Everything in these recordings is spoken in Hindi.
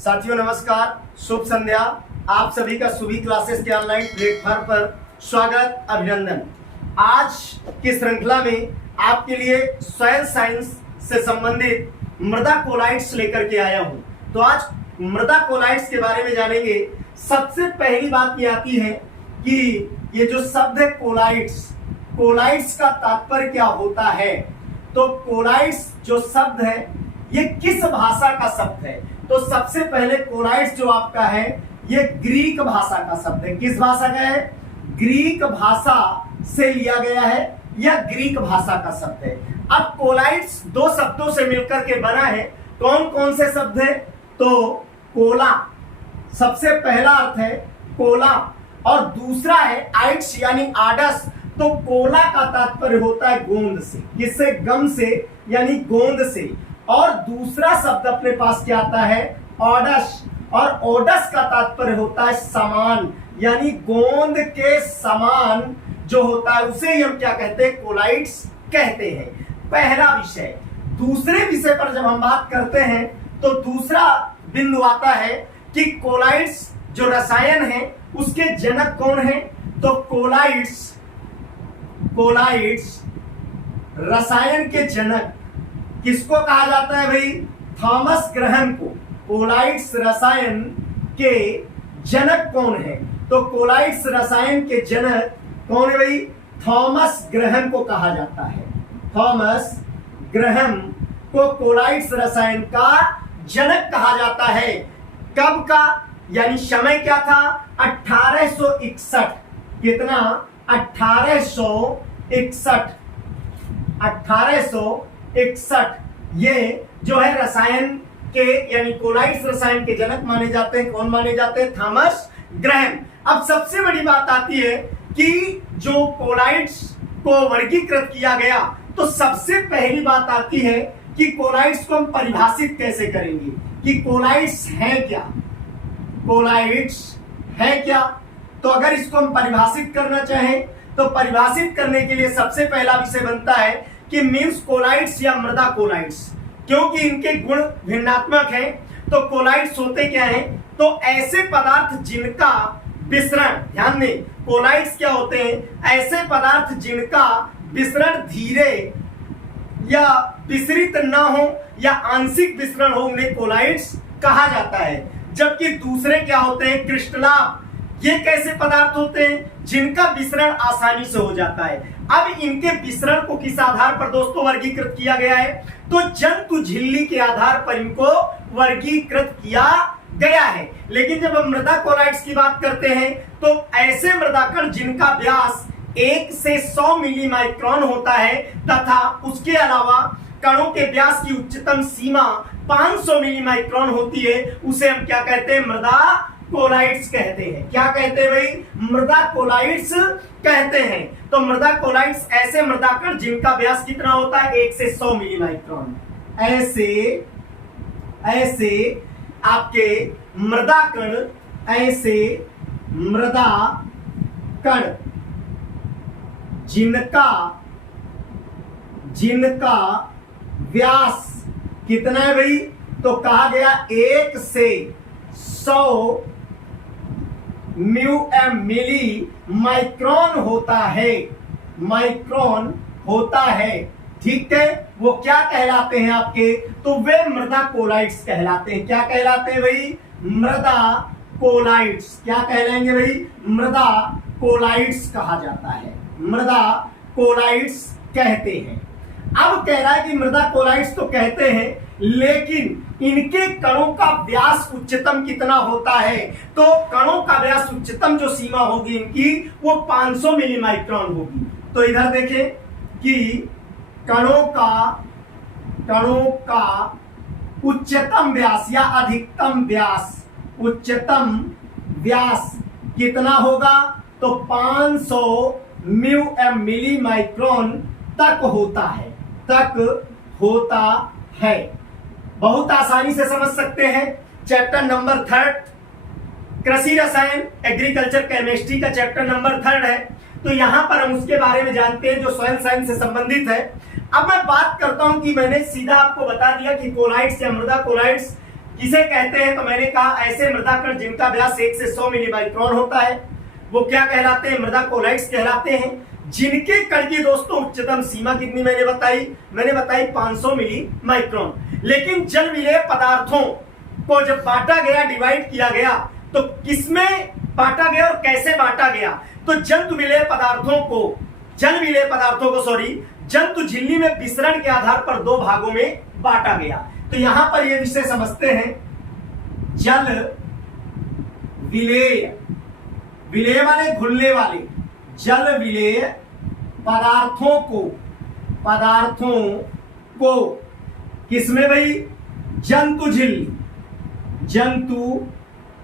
साथियों नमस्कार, शुभ संध्या। आप सभी का सुबी क्लासेस के ऑनलाइन प्लेटफॉर्म पर स्वागत, अभिनंदन। आज की श्रृंखला में आपके लिए सॉइल साइंस से संबंधित मृदा कोलाइट्स लेकर के आया हूं। तो आज मृदा कोलाइट्स के बारे में जानेंगे। सबसे पहली बात ये आती है कि ये जो शब्द है कोलाइट्स, कोलाइट्स का तात्पर्य क्या होता है। तो कोलाइट्स जो शब्द है ये किस भाषा का शब्द है। तो सबसे पहले कोलाइट्स जो आपका है ये ग्रीक भाषा का शब्द है। किस भाषा का है? ग्रीक भाषा से लिया गया है, यह ग्रीक भाषा का शब्द है। अब कोलाइट्स दो शब्दों से मिलकर के बना है। कौन कौन से शब्द है? तो कोला, सबसे पहला अर्थ है कोला, और दूसरा है आइट्स यानी आडस। तो कोला का तात्पर्य होता है गोंद से, किससे? गम से यानी गोंद से। और दूसरा शब्द अपने पास क्या आता है? ओडस, और ओडस का तात्पर्य होता है समान, यानी गोंद के समान जो होता है उसे ही हम क्या कहते हैं? कोलाइट्स कहते हैं। पहला विषय। दूसरे विषय पर जब हम बात करते हैं तो दूसरा बिंदु आता है कि कोलाइट्स जो रसायन है उसके जनक कौन है। तो कोलाइट्स रसायन के जनक किसको कहा जाता है भाई? थॉमस ग्रहम को। कोलाइट्स रसायन के जनक कौन है? तो कोलाइट्स रसायन के जनक कौन है भाई? थॉमस ग्रहम को कहा जाता है। थॉमस ग्रहम को कोलाइट्स रसायन का जनक कहा जाता है। कब का? यानी समय क्या था? 1861। कितना? 1861। ये जो है रसायन के यानी कोलाइट्स रसायन के जनक माने जाते हैं। कौन माने जाते हैं? Thomas Graham. अब सबसे बड़ी बात आती है कि जो कोलाइट्स को वर्गीकृत किया गया, तो सबसे पहली बात आती है कि कोलाइट्स को हम परिभाषित कैसे करेंगे कि कोलाइट्स है क्या। कोलाइट्स है क्या? तो अगर इसको हम परिभाषित करना चाहें तो परिभाषित करने के लिए सबसे पहला विषय बनता है कि मीन्स कोलाइट्स या मृदा कोलाइट्स, क्योंकि इनके गुण भिन्नात्मक हैं। तो कोलाइट्स होते क्या हैं? तो ऐसे पदार्थ जिनका विसरण, ध्यान दें, कोलाइट्स क्या होते हैं? ऐसे पदार्थ जिनका विसरण धीरे या विसरित न हो या आंशिक विसरण हो, उन्हें कोलाइट्स कहा जाता है। जबकि दूसरे क्या होते हैं? क्रिस्टलाभ। ये कैसे पदार्थ होते हैं? जिनका विसरण आसानी से हो जाता है। अब इनके विसरण को किस आधार पर दोस्तों वर्गीकृत किया गया है? तो जंतु झिल्ली के आधार पर इनको वर्गीकृत किया गया है। लेकिन जब हम मृदा कोलाइट्स की बात करते हैं तो ऐसे मृदा कण जिनका व्यास 1 से 100 मिली माइक्रोन होता है तथा उसके अलावा कणों के व्यास की उच्चतम सीमा 500 मिली माइक्रोन होती है, उसे हम क्या कहते हैं? मृदा कोलाइट्स कहते हैं। क्या कहते हैं भाई? मृदा कोलाइट्स कहते हैं। तो मृदा कोलाइट्स ऐसे मृदा कण जिनका व्यास कितना होता है? 1 से 100 मिली माइक्रोन। ऐसे आपके मृदा कण, ऐसे मृदा कण जिनका व्यास कितना है भाई? तो कहा गया 1 से 100 मिली माइक्रोन होता है। माइक्रोन होता है, ठीक है। वो क्या कहलाते हैं आपके? तो वे मृदा कोलाइट्स कहलाते हैं। क्या कहलाते हैं भाई? मृदा कोलाइट्स। क्या कहलाएंगे भाई? मृदा कोलाइट्स कहा जाता है। मृदा कोलाइट्स कहते हैं। अब कह रहा है कि मृदा कोलाइट्स तो कहते हैं, लेकिन इनके कणों का व्यास उच्चतम कितना होता है? तो कणों का व्यास उच्चतम जो सीमा होगी इनकी वो 500 मिली माइक्रोन होगी। तो इधर देखें कि कणों का उच्चतम व्यास या अधिकतम व्यास, उच्चतम व्यास कितना होगा? तो 500 मिली माइक्रोन तक होता है। बहुत आसानी से समझ सकते हैं। चैप्टर नंबर 3 कृषि रसायन एग्रीकल्चर केमिस्ट्री का चैप्टर नंबर 3 है। तो यहां पर हम उसके बारे में जानते हैं जो सॉइल साइंस से संबंधित है। अब मैं बात करता हूं कि मैंने सीधा आपको बता दिया कि कोलाइट्स या मृदा कोलाइट्स किसे कहते हैं? तो मैंने कहा ऐसे मृदा कण जिनका व्यास 1 से 100 मिली माइक्रोन होता है वो क्या कहलाते हैं? मृदा कोलाइट्स कहलाते हैं। जिनके कण की दोस्तों उच्चतम सीमा कितनी मैंने बताई 500 मिली माइक्रोन। लेकिन जल विलेय पदार्थों को जब बांटा गया, डिवाइड किया गया, तो किसमें बांटा गया और कैसे बांटा गया? तो जंतु विलेय पदार्थों को जंतु झिल्ली में विसरण के आधार पर 2 भागों में बांटा गया। तो यहां पर ये विषय समझते हैं, जल विलेय, विलेय माने घुलने वाले, जल विलेय पदार्थों को किसमें भाई? जंतु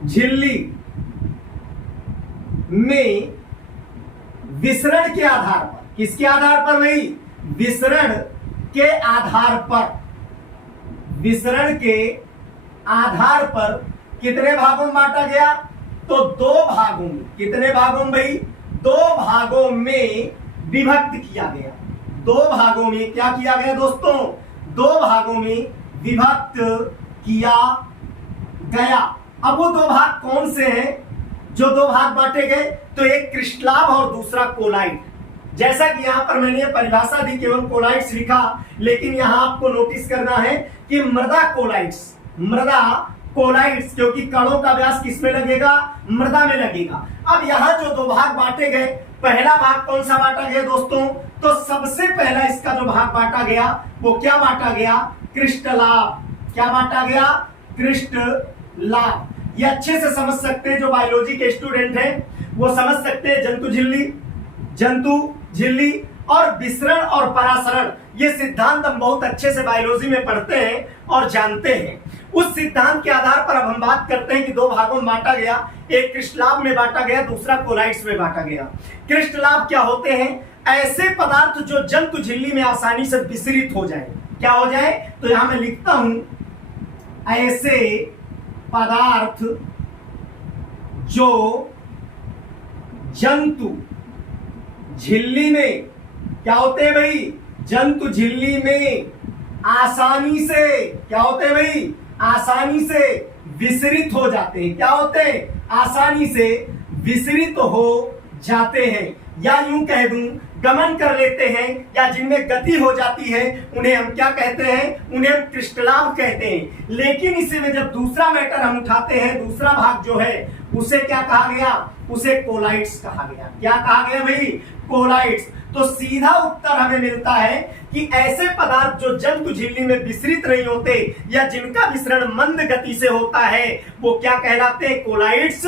झिल्ली में विसरण के आधार पर, किसके आधार पर भाई? विसरण के आधार पर कितने भागों में बांटा गया? तो 2 भागों में। कितने भागों में भाई? 2 भागों में विभक्त किया गया। 2 भागों में क्या किया गया दोस्तों? 2 भागों में विभक्त किया गया। अब वो 2 भाग कौन से हैं जो 2 भाग बांटे गए? तो एक क्रिस्टलाभ और दूसरा कोलाइट। जैसा कि यहां पर मैंने परिभाषा दी, केवल कोलाइट्स लिखा, लेकिन यहां आपको नोटिस करना है कि मृदा कोलाइट्स, क्योंकि कणों का व्यास किसमें लगेगा? मृदा में लगेगा। अब यहां जो 2 भाग बांटे गए, पहला भाग कौन सा बांटा गया दोस्तों? तो सबसे पहला इसका जो भाग बांटा गया वो क्या बांटा गया? क्रिस्टलाभ। क्या बांटा गया? क्रिस्टलाभ। ये अच्छे से समझ सकते हैं, जो बायोलॉजी के स्टूडेंट हैं वो समझ सकते हैं। जंतु झिल्ली और विसरण और परासरण, ये सिद्धांत हम बहुत अच्छे से बायोलॉजी में पढ़ते हैं और जानते हैं। उस सिद्धांत के आधार पर अब हम बात करते हैं कि 2 भागों में बांटा गया, एक क्रिस्टलाभ में बांटा गया, दूसरा कोलाइट्स में बांटा गया। क्रिस्टलाभ क्या होते हैं? ऐसे पदार्थ जो जंतु झिल्ली में आसानी से विसरित हो जाए। क्या हो जाए? तो यहां मैं लिखता हूं, ऐसे पदार्थ जो जंतु झिल्ली में क्या होते हैं भाई? जंतु झिल्ली में आसानी से क्या होते हैं भाई? आसानी से विसरित हो जाते हैं। क्या होते हैं? आसानी से विसरित हो जाते हैं, या यूं कह दूं गमन कर लेते हैं, या जिनमें गति हो जाती है उन्हें हम क्या कहते हैं? उन्हें हम क्रिस्टलाभ कहते हैं। लेकिन इसी में जब दूसरा मैटर हम उठाते हैं, दूसरा भाग जो है उसे क्या कहा गया? उसे कोलाइट्स कहा गया। क्या कहा गया भाई? कोलाइट्स। तो सीधा उत्तर हमें मिलता है कि ऐसे पदार्थ जो जंतु झिल्ली में विसरित नहीं होते या जिनका विसरण मंद गति से होता है वो क्या कहलाते हैं? कोलाइट्स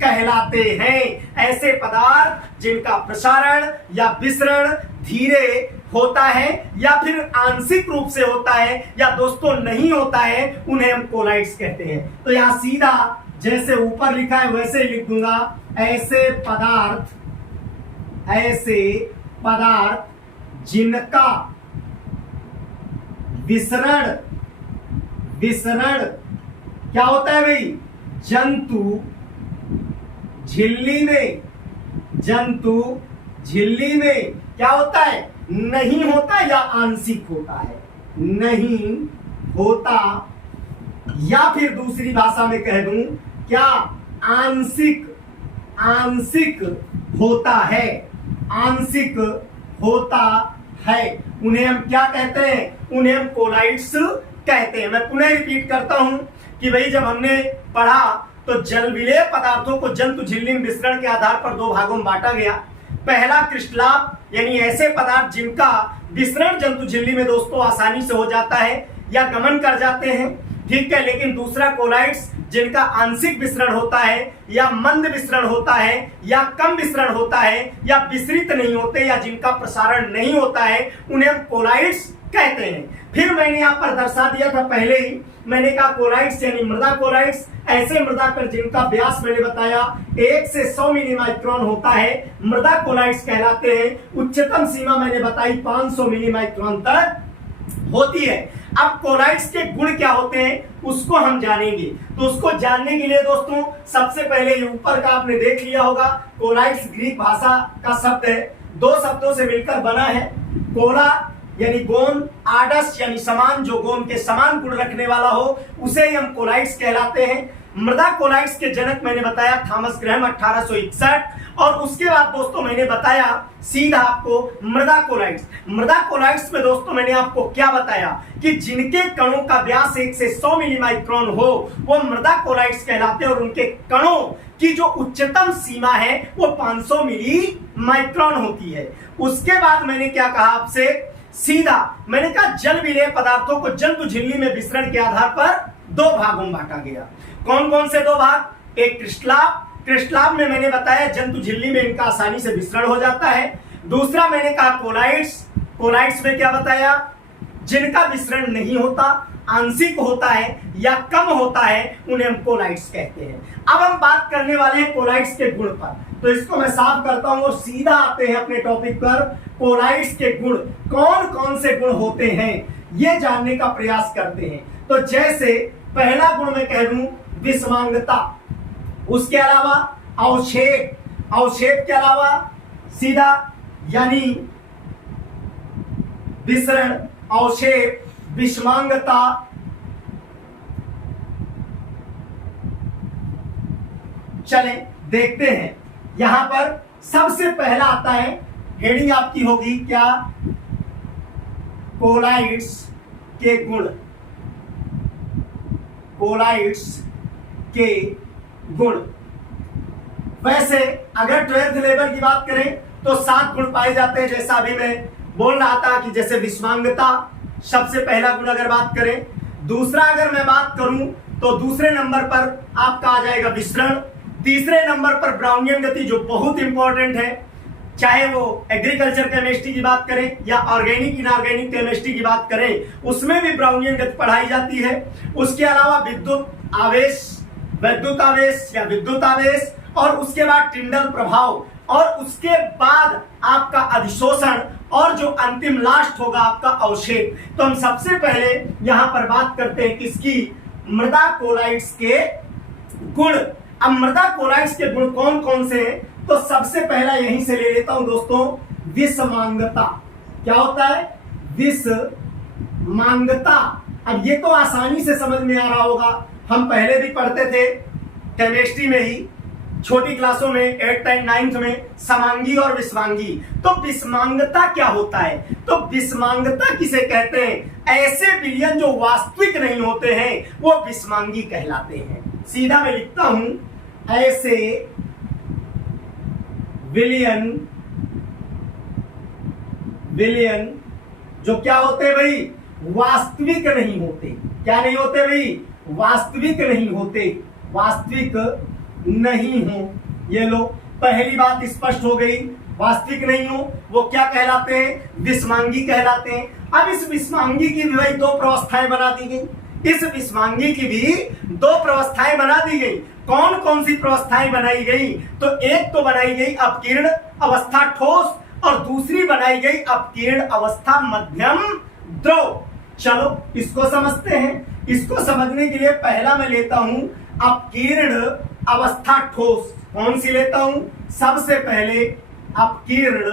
कहलाते हैं। ऐसे पदार्थ जिनका प्रसारण या विसरण धीरे होता है या फिर आंशिक रूप से होता है या दोस्तों नहीं होता है, उन्हें हम कोलाइट्स कहते हैं। तो यहां सीधा जैसे ऊपर लिखा है वैसे ही लिख दूंगा, ऐसे पदार्थ जिनका विसरण क्या होता है भाई? जंतु झिल्ली में क्या होता है? नहीं होता या आंशिक होता है, नहीं होता, या फिर दूसरी भाषा में कह दूं क्या? आंशिक होता है, आंशिक होता है। उन्हें हम क्या कहते हैं? उन्हें हम कोलाइट्स कहते हैं। मैं पुनः रिपीट करता हूं कि भाई जब हमने पढ़ा तो जल विलेय पदार्थों को जंतु झिल्ली में विसरण के आधार पर 2 भागों में बांटा गया। पहला क्रिस्टलाभ यानी ऐसे पदार्थ जिनका विसरण जंतु झिल्ली में दोस्तों आसानी से हो जाता है या गमन कर जाते हैं, ठीक है। लेकिन दूसरा कोलाइट्स जिनका आंशिक विसरण होता है या मंद विसरण होता है या कम विसरण होता है या विसरित नहीं होते या जिनका प्रसारण नहीं होता है, उन्हें हम कोलाइट्स कहते हैं। फिर मैंने यहाँ पर दर्शा दिया था पहले ही, मैंने कहा कोलाइट्स यानी मृदा कोलाइट्स, ऐसे मृदा कण जिनका व्यास मैंने बताया 1 से 100 मिली माइक्रोन होता है, मृदा कोलाइट्स कहलाते हैं। उच्चतम सीमा मैंने बताई 500 मिली माइक्रोन तक होती है। अब कोलाइट्स के गुण क्या होते हैं उसको हम जानेंगे। तो उसको जानने के लिए दोस्तों सबसे पहले ऊपर का आपने देख लिया होगा, कोलाइट्स ग्रीक भाषा का शब्द है, 2 शब्दों से मिलकर बना है। कोला यानी गोंद आडस यानी समान, जो गोंद के समान गुण रखने वाला हो उसे ही हम कोलाइड्स कहलाते हैं। मृदा कोलाइड्स के जनक मैंने बताया थॉमस ग्रैहम 1861, और उसके बाद दोस्तों मैंने बताया सीधा आपको मृदा कोलाइड्स। मृदा कोलाइड्स में दोस्तों मैंने आपको क्या बताया कि जिनके कणों का व्यास 1 से 100 मिली माइक्रोन हो वो मृदा कोलाइड्स कहलाते हैं, और उनके कणों की जो उच्चतम सीमा है वो 500 मिली माइक्रोन होती है। उसके बाद मैंने क्या कहा आपसे, सीधा मैंने कहा जल विलेय पदार्थों को जंतु झिल्ली में विसरण के आधार पर 2 भागों में बांटा गया। कौन कौन से 2 भाग? एक क्रिस्टलाभ, क्रिस्टलाभ में मैंने बताया जंतु झिल्ली में इनका आसानी से विसरण हो जाता है। दूसरा मैंने कहा कोलाइड्स, कोलाइड्स में क्या बताया, जिनका विसरण नहीं होता, आंशिक होता है या कम होता है, उन्हें हम कोलाइड्स कहते हैं। अब हम बात करने वाले हैं कोलाइड्स के गुण पर, तो इसको मैं साफ करता हूं और सीधा आते हैं अपने टॉपिक पर। कोलाइड्स के गुण कौन कौन से गुण होते हैं ये जानने का प्रयास करते हैं। तो जैसे पहला गुण मैं कह दूं विषमांगता, उसके अलावा अवक्षेप, अवक्षेप के अलावा सीधा यानी विसरण, अवक्षेप, विषमांगता, चले देखते हैं। यहां पर सबसे पहला आता है, हेडिंग आपकी होगी क्या, कोलाइड्स के गुण, कोलाइड्स के गुण। वैसे अगर 12th लेवल की बात करें तो 7 गुण पाए जाते हैं, जैसा अभी मैं बोल रहा था कि जैसे विषमांगता सबसे पहला गुण अगर बात करें। दूसरा अगर मैं बात करूं तो दूसरे नंबर पर आपका आ जाएगा विसरण। तीसरे नंबर पर ब्राउनियन गति जो बहुत इंपॉर्टेंट है, चाहे वो एग्रीकल्चर केमिस्ट्री की बात करें या ऑर्गेनिक इनऑर्गेनिक केमिस्ट्री की बात करें, उसमें भी ब्राउनियन गति पढ़ाई जाती है। उसके अलावा विद्युत आवेश, विद्युत आवेश या विद्युत आवेश, और उसके बाद टिंडल प्रभाव, और उसके बाद आपका अधिशोषण, और जो अंतिम लास्ट होगा आपका अवक्षेप। तो हम सबसे पहले यहां पर बात करते हैं किसकी, मृदा कोलाइड्स के गुण। अब मृदा कोलाइड्स के गुण कौन कौन से हैं, तो सबसे पहला यहीं से ले लेता हूं दोस्तों, विषमांगता। क्या होता है, विषमांगता। अब ये तो आसानी से समझ में आ रहा होगा, हम पहले भी पढ़ते थे केमिस्ट्री में ही, छोटी क्लासों में 8th and 9th में समांगी और विषमांगी। तो विषमांगता क्या होता है, तो विषमांगता किसे कहते हैं, ऐसे विलयन जो वास्तविक नहीं होते हैं वो विषमांगी कहलाते हैं। सीधा मैं लिखता हूं, ऐसे विलयन, विलयन जो क्या होते भाई, वास्तविक नहीं होते। क्या नहीं होते भाई, वास्तविक नहीं होते, वास्तविक नहीं हो। ये लो पहली बात स्पष्ट हो गई, वास्तविक नहीं हो वो क्या कहलाते हैं, विषमांगी कहलाते हैं। अब इस विषमांगी की भी भाई 2 प्रवस्थाएं बना दी गई, इस विषमांगी की भी 2 प्रवस्थाएं बना दी गई। कौन कौन सी प्रवस्थाएं बनाई गई, तो एक तो बनाई गई अपकीर्ण अवस्था ठोस, और दूसरी बनाई गई अपकीर्ण अवस्था मध्यम द्रव। चलो इसको समझते हैं। इसको समझने के लिए पहला मैं लेता हूं अपकीर्ण अवस्था ठोस। कौन सी लेता हूं, सबसे पहले अपकीर्ण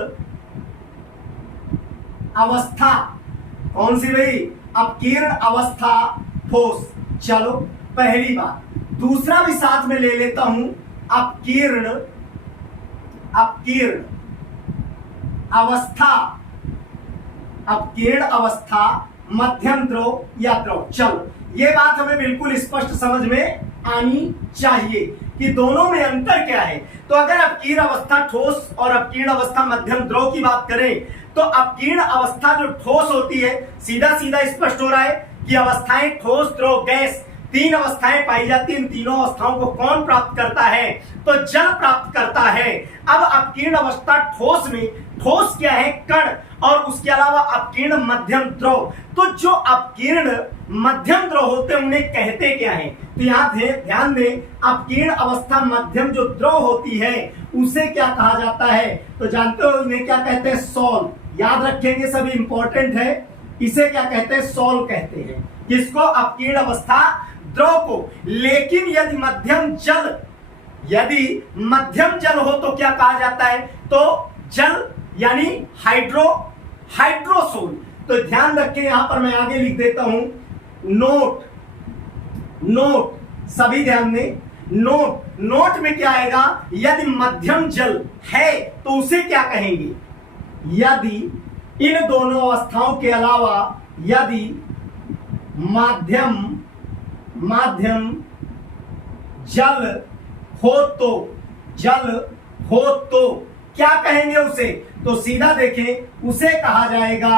अवस्था। कौन सी भाई, अपकीर्ण अवस्था ठोस। चलो पहली बात। दूसरा भी साथ में ले लेता हूं अपकीर्ण, अपकीर्ण अवस्था, अपकीर्ण अवस्था मध्यम द्रव या द्रव। चलो ये बात हमें बिल्कुल स्पष्ट समझ में आनी चाहिए कि दोनों में अंतर क्या है। तो अगर अपकीर्ण अवस्था ठोस और अपकीर्ण अवस्था मध्यम द्रव की बात करें, तो अपकीर्ण अवस्था जो ठोस होती है, सीधा सीधा स्पष्ट हो रहा है कि अवस्थाएं ठोस, द्रव, गैस, 3 अवस्थाएं पाई जाती हैं। इन तीनों अवस्थाओं को कौन प्राप्त करता है, तो जल प्राप्त करता है। अब अपकीर्ण अवस्था ठोस में, ठोस क्या है, कण, और उसके अलावा अपकीर्ण मध्यम द्रव। तो जो अपकीर्ण मध्यम द्रव होते हैं उन्हें कहते क्या है, तो यहाँ ध्यान दें, अपकीर्ण अवस्था मध्यम जो द्रव होती है उसे क्या कहा जाता है, तो जानते हो इन्हें क्या कहते हैं, सॉल। याद रखेंगे सभी, इंपॉर्टेंट है। इसे क्या कहते हैं, सॉल कहते हैं। किसको, अपकीर्ण अवस्था द्रव को। लेकिन यदि मध्यम जल, यदि मध्यम जल हो तो क्या कहा जाता है, तो जल यानी हाइड्रो, हाइड्रोसोल। तो तो ध्यान रखें, यहां पर मैं आगे लिख देता हूं नोट। नोट, सभी ध्यान दें, नोट। नोट में क्या आएगा? यदि मध्यम जल है तो उसे क्या कहेंगे? यदि इन दोनों अवस्थाओं के अलावा यदि माध्यम जल हो तो क्या कहेंगे उसे? तो सीधा देखें, उसे कहा जाएगा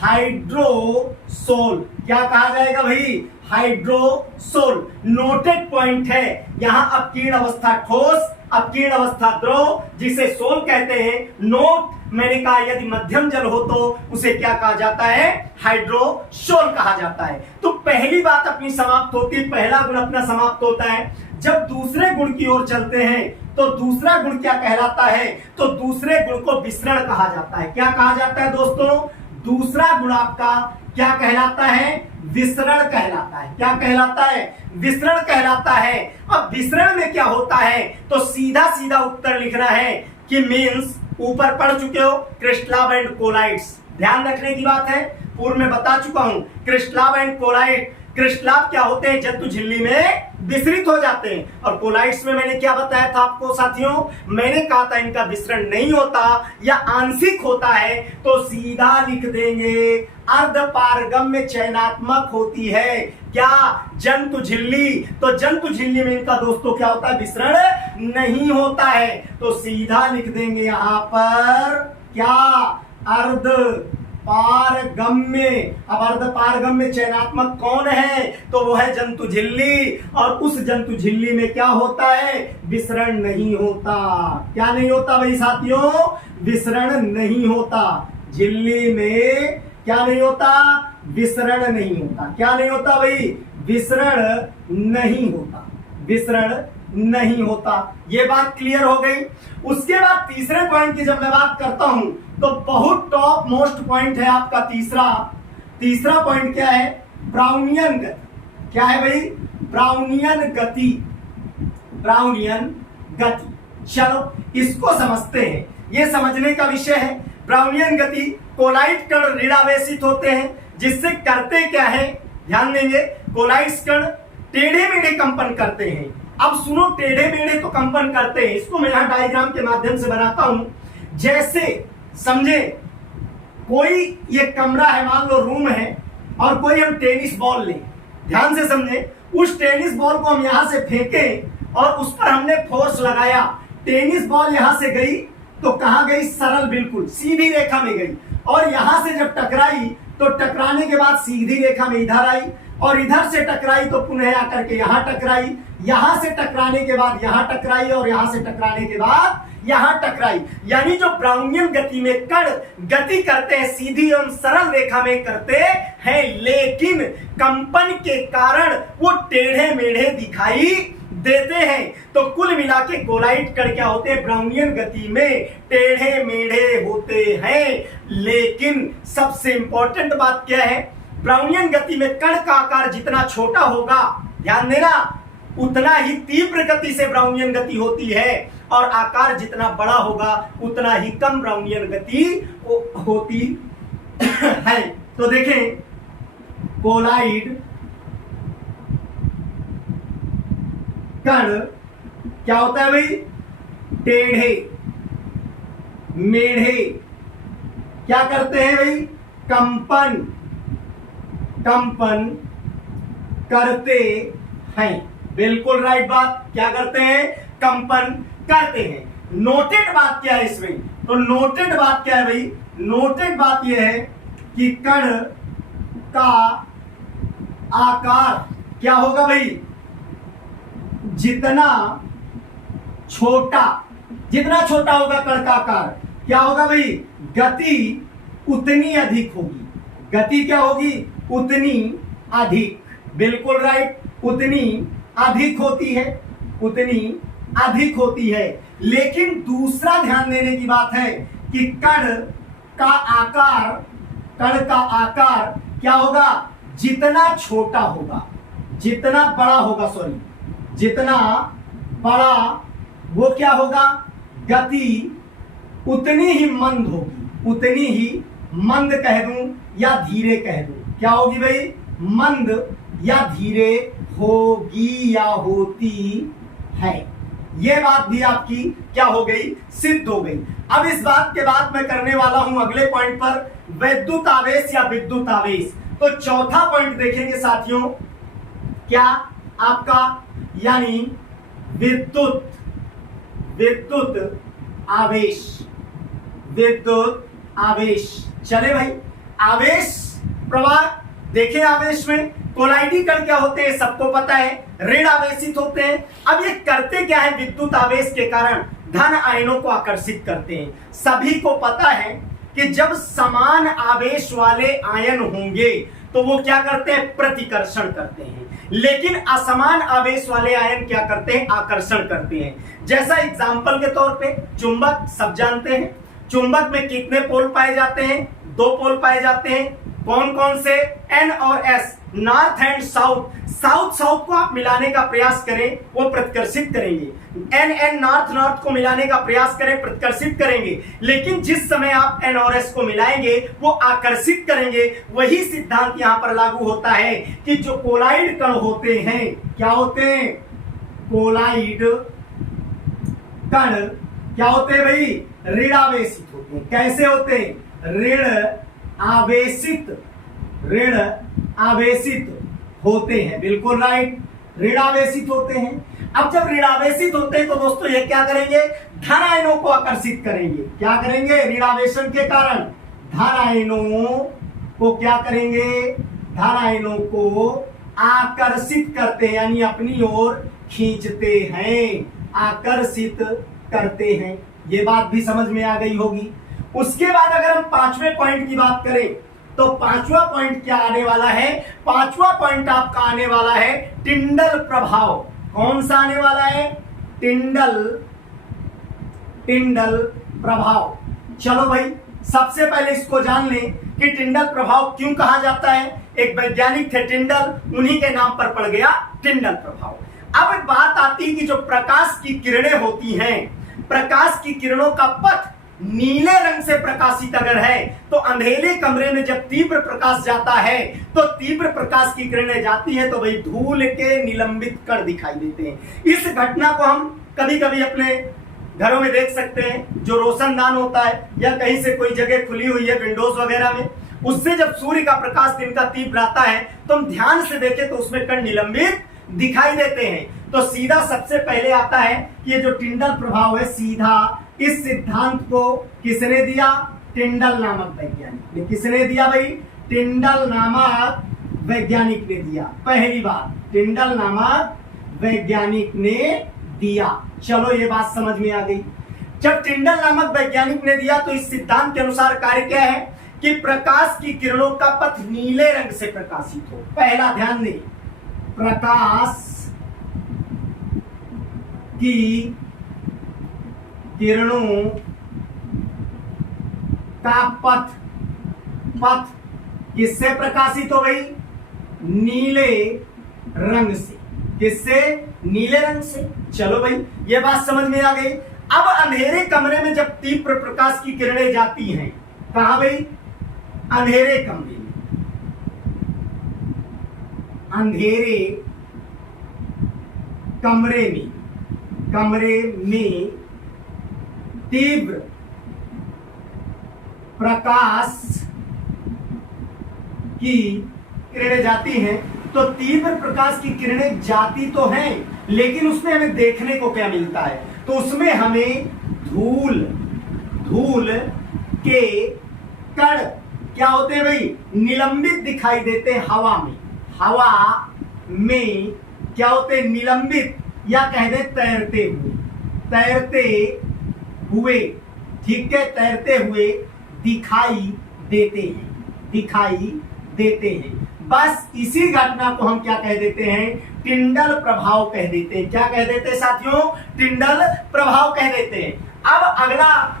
हाइड्रोसोल। क्या कहा जाएगा भाई? हाइड्रोसोल। नोटेड पॉइंट है यहां अपकीर्ण अवस्था ठोस, अपकीर्ण अवस्था द्रव, जिसे सोल कहते हैं। नोट मैंने कहा यदि मध्यम जल हो तो उसे क्या कहा जाता है? हाइड्रोसोल कहा जाता है। तो पहली बात अपनी समाप्त होती है, पहला गुण अपना समाप्त होता है। जब दूसरे गुण की ओर चलते हैं तो दूसरा गुण क्या कहलाता है? तो दूसरे गुण को विसरण कहा जाता है। क्या कहा जाता है दोस्तों? दूसरा गुण आपका क्या कहलाता है? विसरण कहलाता है। क्या कहलाता है? विसरण कहलाता है। अब विसरण में क्या होता है? तो सीधा सीधा उत्तर लिखना है कि मीन्स ऊपर पढ़ चुके हो क्रिस्टलाव एंड कोलाइड्स। ध्यान रखने की बात है, पूर्व में बता चुका हूं क्रिस्टलाव एंड कोलाइड। क्रिस्टलाव क्या होते हैं? जंतु झिल्ली में विसरित हो जाते हैं। और कोलाइड्स में मैंने क्या बताया था आपको साथियों? मैंने कहा था इनका विसरण नहीं होता या आंशिक होता है। तो सीधा लिख देंगे अर्धपारगम्य चयनात्मक होती है। क्या? जंतु झिल्ली। तो जंतु झिल्ली में इनका दोस्तों क्या होता है? विसरण नहीं होता है। तो सीधा लिख देंगे यहां पर क्या? अर्ध पारगम्य। अब अर्धपारगम्य चयनात्मक कौन है? तो वो है जंतु झिल्ली। और उस जंतु झिल्ली में क्या होता है? विसरण नहीं होता। क्या नहीं होता भाई साथियों? विसरण नहीं होता। झिल्ली में क्या नहीं होता? विसरण नहीं होता। क्या नहीं होता भाई? विसरण नहीं होता। विसरण नहीं होता। ये बात क्लियर हो गई। उसके बाद तीसरे पॉइंट की जब मैं बात करता हूं तो बहुत टॉप मोस्ट पॉइंट है आपका तीसरा पॉइंट क्या है? ब्राउनियन गति। क्या है भाई? ब्राउनियन गति। ब्राउनियन गति। चलो इसको समझते हैं, ये समझने का विषय है। ब्राउनियन गति, कोलाइड कण ऋणावेशित होते हैं, जिससे करते क्या है? ध्यान देंगे, कोलाइड्स कण टेढ़े मेढ़े कंपन करते हैं। अब सुनो, टेढ़े मेढ़े तो कंपन करते हैं, इसको मैं यहां डायग्राम के माध्यम से बनाता हूं। जैसे समझे, कोई ये कमरा है, मान लो रूम है, और कोई हम टेनिस बॉल लें। ध्यान से समझे, उस टेनिस बॉल को हम यहां से फेंके और उस पर हमने फोर्स लगाया। टेनिस बॉल यहां से गई तो कहां गई? सरल, बिल्कुल सीधी रेखा में गई। और यहां से जब टकराई तो टकराने के बाद सीधी रेखा में इधर आई, और इधर से टकराई तो पुनः आकर के यहां टकराई। यहां से टकराने के बाद यहां टकराई, और यहां से टकराने के बाद यहां टकराई। यानी जो ब्राउनियन गति में कण गति करते हैं सीधी एवं सरल रेखा में करते हैं, लेकिन कंपन के कारण वो टेढ़े मेढ़े दिखाई देते हैं। तो कुल मिला के कोलाइड कण क्या होते हैं? ब्राउनियन गति में टेढ़े मेढ़े होते हैं। लेकिन सबसे इंपॉर्टेंट बात क्या है? ब्राउनियन गति में कण का आकार जितना छोटा होगा, ध्यान देना, उतना ही तीव्र गति से ब्राउनियन गति होती है, और आकार जितना बड़ा होगा उतना ही कम ब्राउनियन गति होती है। तो देखें, कोलाइड कण क्या होता है भाई? टेढ़े मेढ़े क्या करते हैं भाई? कंपन करते हैं। बिल्कुल राइट बात। क्या करते हैं? कंपन करते हैं। नोटेड बात क्या है इसमें? तो नोटेड बात क्या है भाई? नोटेड बात यह है कि कण का आकार क्या होगा भाई? जितना छोटा होगा कण का आकार, क्या होगा भाई? गति उतनी अधिक होगी। गति क्या होगी? उतनी अधिक। बिल्कुल राइट, उतनी अधिक होती है। लेकिन दूसरा ध्यान देने की बात है कि कण का आकार क्या होगा? जितना छोटा होगा, जितना बड़ा वो क्या होगा? गति उतनी ही मंद होगी। उतनी ही मंद कह दूं या धीरे कह दो, क्या होगी भाई, मंद या धीरे होगी या होती है। यह बात भी आपकी क्या हो गई, सिद्ध हो गई। अब इस बात के बाद मैं करने वाला हूं अगले पॉइंट पर, वैद्युत आवेश या विद्युत आवेश। तो चौथा पॉइंट देखेंगे साथियों, क्या आपका, यानी विद्युत आवेश, विद्युत आवेश। चले भाई, आवेश प्रवाह देखें, आवेश में कोलाइडी कण क्या होते हैं सबको पता है, ऋण आवेशित होते हैं। अब ये करते क्या है, विद्युत आवेश के कारण धन आयनों को आकर्षित करते हैं। सभी को पता है कि जब समान आवेश वाले आयन होंगे तो वो क्या करते हैं, प्रतिकर्षण करते हैं, लेकिन असमान आवेश वाले आयन क्या करते हैं, आकर्षण करते हैं। जैसा एग्जांपल के तौर पे चुंबक, सब जानते हैं चुंबक में कितने पोल पाए जाते हैं, 2 पोल पाए जाते हैं। कौन कौन से, N और S, north and south. South को आप मिलाने का प्रयास करें, वो प्रतिकर्षित करेंगे। N नॉर्थ को मिलाने का प्रयास करें, प्रतिकर्षित करेंगे। लेकिन जिस समय आप N और S को मिलाएंगे वो आकर्षित करेंगे। वही सिद्धांत यहां पर लागू होता है कि जो कोलाइड कण होते हैं, क्या होते हैं, कोलाइड कण क्या होते हैं भाई, ऋण आवेशित होते हैं। कैसे होते हैं, ऋण आवेशित होते हैं, बिल्कुल राइट, ऋण आवेशित होते हैं। अब जब ऋण आवेशित होते हैं तो दोस्तों ये क्या करेंगे, धन आयनों को आकर्षित करेंगे। क्या करेंगे, ऋण आवेशन के कारण धन आयनों को क्या करेंगे, धन आयनों को आकर्षित करते हैं, यानी अपनी ओर खींचते हैं, आकर्षित करते हैं। ये बात भी समझ में आ गई होगी। उसके बाद अगर हम 5वें पॉइंट की बात करें तो 5वां पॉइंट क्या आने वाला है, 5वां पॉइंट आपका आने वाला है टिंडल प्रभाव। कौन सा आने वाला है, टिंडल प्रभाव। चलो भाई, सबसे पहले इसको जान लें कि टिंडल प्रभाव क्यों कहा जाता है। एक वैज्ञानिक थे टिंडल, उन्हीं के नाम पर पड़ गया टिंडल प्रभाव। अब एक बात आती है कि जो प्रकाश की किरणें होती हैं, प्रकाश की किरणों का पथ नीले रंग से प्रकाशित अगर है तो अंधेरे कमरे में जब तीव्र प्रकाश जाता है तो तीव्र प्रकाश की किरणें जाती हैं तो भाई धूल के निलंबित कण दिखाई देते हैं। इस घटना को हम कभी कभी अपने घरों में देख सकते हैं। जो रोशनदान होता है या कहीं से कोई जगह खुली हुई है विंडोज वगैरह में, उससे जब सूर्य का प्रकाश दिन का तीव्र आता है तो हम ध्यान से देखें तो उसमें कण निलंबित दिखाई देते हैं। तो सीधा सबसे पहले आता है कि ये जो टिंडल प्रभाव है, सीधा इस सिद्धांत को किसने दिया, टिंडल नामक वैज्ञानिक ने। किसने दिया भाई, टिंडल नामक वैज्ञानिक ने दिया। पहली बात, टिंडल नामक वैज्ञानिक ने दिया। चलो ये बात समझ में आ गई। जब टिंडल नामक वैज्ञानिक ने दिया तो इस सिद्धांत के अनुसार कार्य क्या है कि प्रकाश की किरणों का पथ नीले रंग से प्रकाशित हो। पहला ध्यान दें, प्रकाश की किरणों का पथ किससे प्रकाशित हो गई, नीले रंग से। किससे, नीले रंग से। चलो भाई ये बात समझ में आ गई। अब अंधेरे कमरे में जब तीव्र प्रकाश की किरणें जाती हैं, कहां भाई, अंधेरे कमरे में, अंधेरे कमरे में तीव्र प्रकाश की किरणें जाती हैं तो तीव्र प्रकाश की किरणें जाती तो हैं, लेकिन उसमें हमें देखने को क्या मिलता है, तो उसमें हमें धूल के कण क्या होते हैं भाई, निलंबित दिखाई देते हैं। हवा में क्या होते हैं, निलंबित, या कह दे तैरते हुए, ठीक है, तैरते हुए दिखाई देते हैं। बस इसी घटना को हम क्या कह देते हैं, टिंडल प्रभाव कह देते हैं। क्या कह देते हैं साथियों, टिंडल प्रभाव कह देते हैं। अब अगला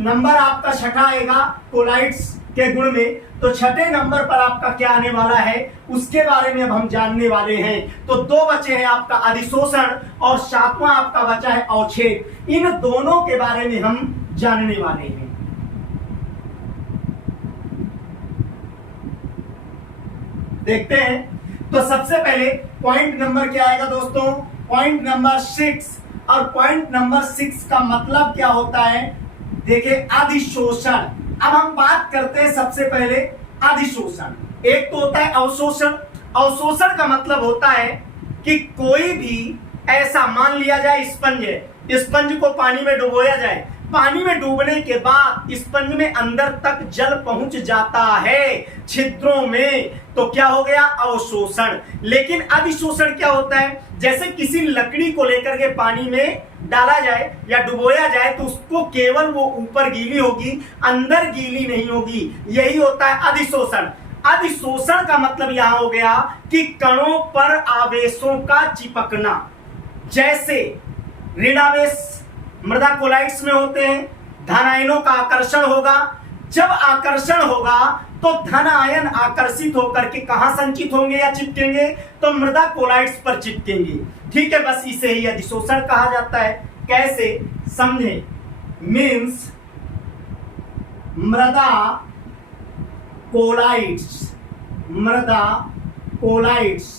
नंबर आपका छठा आएगा कोलाइड्स के गुण में। तो छठे नंबर पर आपका क्या आने वाला है, उसके बारे में अब हम जानने वाले हैं। तो 2 बचे हैं आपका अधिशोषण और 7वां आपका बचा है अवक्षेप। इन दोनों के बारे में हम जानने वाले हैं। देखते हैं। तो सबसे पहले पॉइंट नंबर क्या आएगा दोस्तों, पॉइंट नंबर 6। और पॉइंट नंबर 6 का मतलब क्या होता है, देखिए अधिशोषण। अब हम बात करते हैं सबसे पहले अधिशोषण। एक तो होता है अवशोषण। अवशोषण का मतलब होता है कि कोई भी ऐसा, मान लिया जाए स्पंज है, स्पंज को पानी में डुबोया जाए, पानी में डूबने के बाद स्पंज में अंदर तक जल पहुंच जाता है छिद्रों में, तो क्या हो गया, अवशोषण। लेकिन अधिशोषण क्या होता है, जैसे किसी लकड़ी को लेकर के पानी में डाला जाए या डुबोया जाए तो उसको केवल वो ऊपर गीली होगी, अंदर गीली नहीं होगी, यही होता है अधिशोषण। अधिशोषण का मतलब यहां हो गया कि कणों पर आवेशों का चिपकना। जैसे ऋणावेश मृदा कोलाइट्स में होते हैं, धन आयनों का आकर्षण होगा। जब आकर्षण होगा तो धन आयन आकर्षित होकर के कहां संचित होंगे या चिपकेंगे, तो मृदा कोलाइट्स पर चिपकेंगे। ठीक है, बस इसे ही अधिशोषण कहा जाता है। कैसे समझे, मीन्स मृदा कोलाइट्स, मृदा कोलाइट्स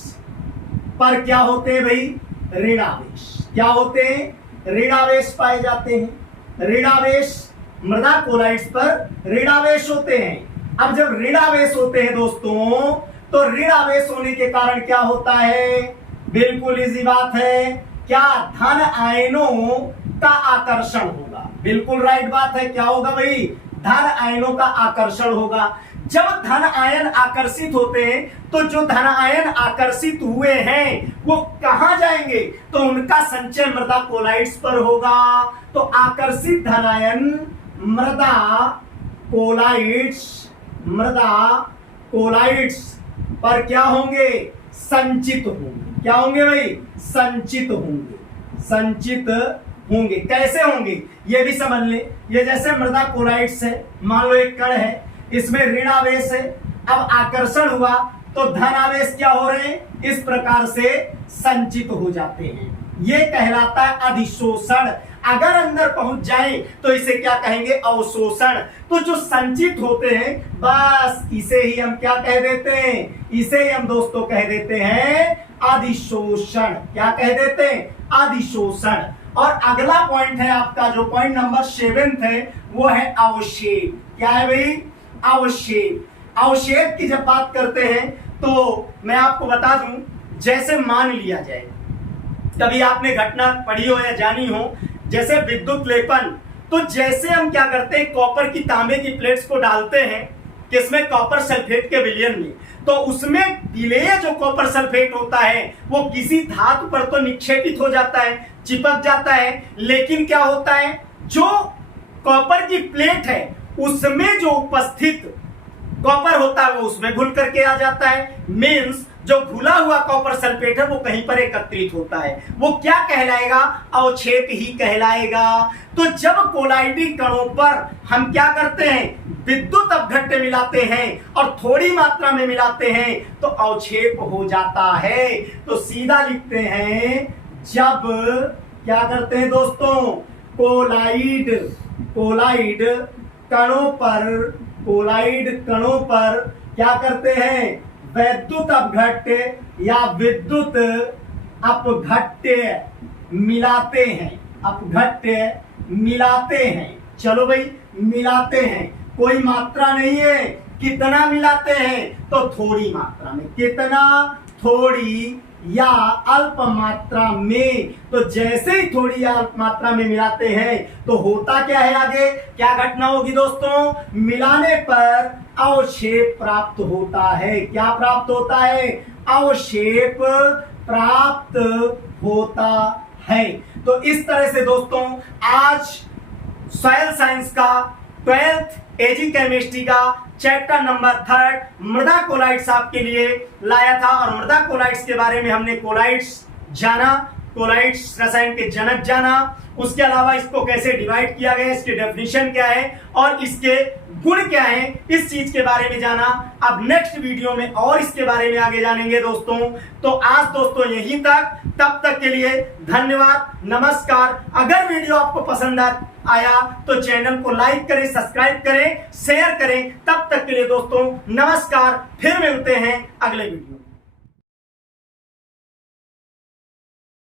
पर क्या होते हैं भाई, ऋणावेश। क्या होते हैं, ऋणावेश पाए जाते हैं। ऋणावेश मृदा कोलाइट्स पर ऋणावेश होते हैं। अब जब ऋणावेश होते हैं दोस्तों, तो ऋणावेश होने के कारण क्या होता है, बिल्कुल इजी बात है, क्या धन आयनों का आकर्षण होगा। बिल्कुल राइट बात है, क्या होगा भाई, धन आयनों का आकर्षण होगा। जब धन आयन आकर्षित होते हैं तो जो धन आयन आकर्षित हुए हैं वो कहां जाएंगे, तो उनका संचय मृदा कोलाइट्स पर होगा। तो आकर्षित धन आयन मृदा कोलाइट्स, मृदा कोलाइट्स पर क्या होंगे, संचित होंगे। क्या होंगे भाई, संचित होंगे, संचित होंगे। कैसे होंगे ये भी समझ ले। ये जैसे मृदा कोलाइट्स है, मान लो एक कण है, इसमें ऋणावेश है, अब आकर्षण हुआ तो धन आवेश क्या हो रहे हैं, इस प्रकार से संचित हो जाते हैं। ये कहलाता है अधिशोषण। अगर अंदर पहुंच जाए तो इसे क्या कहेंगे, अवशोषण। तो जो संचित होते हैं बस इसे ही हम क्या कह देते हैं, इसे ही हम दोस्तों कह देते हैं अधिशोषण। क्या कह देते हैं, अधिशोषण। और अगला पॉइंट है आपका, जो पॉइंट नंबर 7 है, वो है अवक्षेप। क्या है भाई, अवक्षेप। अवक्षेप की जब बात करते हैं तो मैं आपको बता दूं, जैसे मान लिया जाए, कभी आपने घटना पढ़ी हो या जानी हो, जैसे विद्युत लेपन, तो जैसे हम क्या करते हैं, कॉपर की तांबे की प्लेट्स को डालते हैं किसमें, कॉपर सल्फेट के विलयन में, तो उसमें विलेय जो कॉपर सल्फेट होता है वो किसी धातु पर तो निक्षेपित हो जाता है, चिपक जाता है, लेकिन क्या होता है, जो कॉपर की प्लेट है उसमें जो उपस्थित कॉपर होता है वो उसमें घुल करके आ जाता है। मीन्स जो घुला हुआ कॉपर सल्फेट है वो कहीं पर एकत्रित होता है, वो क्या कहलाएगा, अवक्षेप ही कहलाएगा। तो जब कोलाइडी कणों पर हम क्या करते हैं, विद्युत अपघट्य मिलाते हैं और थोड़ी मात्रा में मिलाते हैं तो अवक्षेप हो जाता है। तो सीधा लिखते हैं, जब क्या करते हैं दोस्तों, कोलाइड कणों पर, कोलाइड कणों पर क्या करते हैं, विद्युत अपघट्य या विद्युत अपघट्य मिलाते हैं, अपघट्य मिलाते हैं। चलो भाई, मिलाते हैं, कोई मात्रा नहीं है, कितना मिलाते हैं, तो थोड़ी मात्रा में। कितना, थोड़ी या अल्प मात्रा में। तो जैसे ही थोड़ी या अल्प मात्रा में मिलाते हैं तो होता क्या है, आगे क्या घटना होगी दोस्तों, मिलाने पर अवक्षेप प्राप्त होता है। क्या प्राप्त होता है, अवक्षेप प्राप्त होता है। तो इस तरह से दोस्तों आज सॉइल साइंस का 12th एजी केमिस्ट्री का चैप्टर नंबर 3 मृदा कोलाइट्स आपके लिए लाया था। और मृदा कोलाइट्स के बारे में हमने कोलाइट्स जाना, कोलाइट्स रसायन के जनक जाना, उसके अलावा इसको कैसे डिवाइड किया गया, इसकी डेफिनेशन क्या है और इसके गुण क्या है, इस चीज के बारे में जाना। अब नेक्स्ट वीडियो में और इसके बारे में आगे जानेंगे दोस्तों। तो आज दोस्तों यहीं तक, तब तक के लिए धन्यवाद, नमस्कार। अगर वीडियो आपको पसंद आया तो चैनल को लाइक करें, सब्सक्राइब करें, शेयर करें। तब तक के लिए दोस्तों नमस्कार, फिर मिलते हैं अगले वीडियो।